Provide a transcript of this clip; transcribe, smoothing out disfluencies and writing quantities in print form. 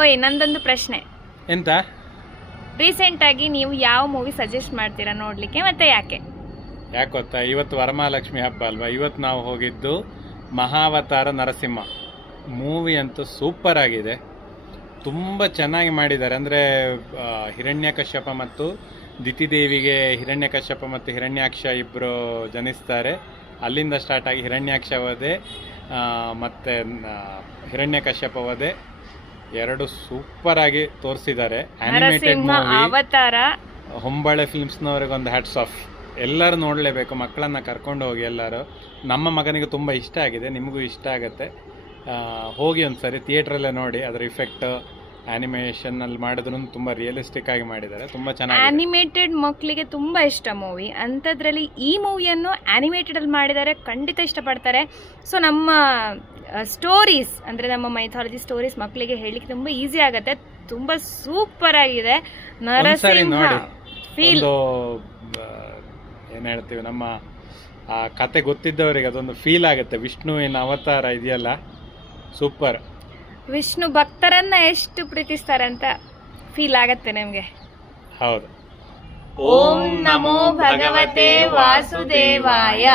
ಓಯ್ ನಂದೊಂದು ಪ್ರಶ್ನೆ. ಎಂತ? ರೀಸೆಂಟ್ ಆಗಿ ನೀವು ಯಾವ ಮೂವಿ ಸಜೆಸ್ಟ್ ಮಾಡ್ತೀರಾ ನೋಡ್ಲಿಕ್ಕೆ ಮತ್ತೆ ಯಾಕೆ? ಯಾಕೆ ಗೊತ್ತಾ, ಇವತ್ತು ವರಮಹಾಲಕ್ಷ್ಮಿ ಹಬ್ಬ ಅಲ್ವಾ. ಇವತ್ತು ನಾವು ಹೋಗಿದ್ದು ಮಹಾವತಾರ ನರಸಿಂಹ ಮೂವಿ ಅಂತೂ ಸೂಪರ್ ಆಗಿದೆ, ತುಂಬ ಚೆನ್ನಾಗಿ ಮಾಡಿದ್ದಾರೆ. ಅಂದರೆ ಹಿರಣ್ಯಕಶ್ಯಪ ಮತ್ತು ದಿತಿದೇವಿಗೆ ಹಿರಣ್ಯಕಶ್ಯಪ ಮತ್ತು ಹಿರಣ್ಯಾಕ್ಷ ಇಬ್ಬರು ಜನಿಸ್ತಾರೆ. ಅಲ್ಲಿಂದ ಸ್ಟಾರ್ಟ್ ಆಗಿ ಹಿರಣ್ಯಾಕ್ಷ ವಧೆ ಮತ್ತು ಹಿರಣ್ಯಕಶ್ಯಪ ವಧೆ ಎರಡು ಸೂಪರ್ ಆಗಿ ತೋರಿಸಿದ್ದಾರೆ. ಆನಿಮೇಟೆಡ್ ಮೂವಿ, ಅವತಾರ. ಹೊಂಬಾಳೆ ಫಿಲ್ಮ್ಸ್ನವ್ರಿಗೆ ಒಂದು ಹ್ಯಾಟ್ಸ್ ಆಫ್. ಎಲ್ಲರೂ ನೋಡಲೇಬೇಕು, ಮಕ್ಕಳನ್ನು ಕರ್ಕೊಂಡು ಹೋಗಿ. ಎಲ್ಲರೂ, ನಮ್ಮ ಮಗನಿಗೆ ತುಂಬ ಇಷ್ಟ ಆಗಿದೆ, ನಿಮಗೂ ಇಷ್ಟ ಆಗುತ್ತೆ. ಹೋಗಿ ಒಂದು ಸರಿ ಥಿಯೇಟ್ರಲ್ಲೇ ನೋಡಿ. ಅದರ ಇಫೆಕ್ಟ್ ಆನಿಮೇಷನಲ್ಲಿ ಮಾಡಿದ್ರು ತುಂಬ ರಿಯಲಿಸ್ಟಿಕ್ ಆಗಿ ಮಾಡಿದ್ದಾರೆ, ತುಂಬ ಚೆನ್ನಾಗಿ. ಆನಿಮೇಟೆಡ್ ಮಕ್ಕಳಿಗೆ ತುಂಬ ಇಷ್ಟ ಮೂವಿ, ಅಂಥದ್ರಲ್ಲಿ ಈ ಮೂವಿಯನ್ನು ಆನಿಮೇಟೆಡಲ್ಲಿ ಮಾಡಿದ್ದಾರೆ, ಖಂಡಿತ ಇಷ್ಟಪಡ್ತಾರೆ. ಸೊ ನಮ್ಮ ಸ್ಟೋರೀಸ್ ಅಂದರೆ ನಮ್ಮ ಮೈಥಾಲಜಿ ಸ್ಟೋರೀಸ್ ಮಕ್ಕಳಿಗೆ ಹೇಳಲಿಕ್ಕೆ ತುಂಬ ಈಸಿ ಆಗುತ್ತೆ. ತುಂಬ ಸೂಪರ್ ಆಗಿದೆ. ನರಸಿಂಹ ಫೀಲ್, ಏನು ಹೇಳ್ತೀವಿ, ನಮ್ಮ ಆ ಕತೆ ಗೊತ್ತಿದ್ದವರಿಗೆ ಅದೊಂದು ಫೀಲ್ ಆಗುತ್ತೆ. ವಿಷ್ಣುವಿನ ಅವತಾರ ಇದೆಯಲ್ಲ, ಸೂಪರ್. ವಿಷ್ಣು ಭಕ್ತರನ್ನ ಎಷ್ಟು ಪ್ರೀತಿಸ್ತಾರೆ ಅಂತ ಫೀಲ್ ಆಗತ್ತೆ ನಿಮಗೆ. ಹೌದು. ಓಂ ನಮೋ ಭಗವತೆ ವಾಸುದೇವಾಯ.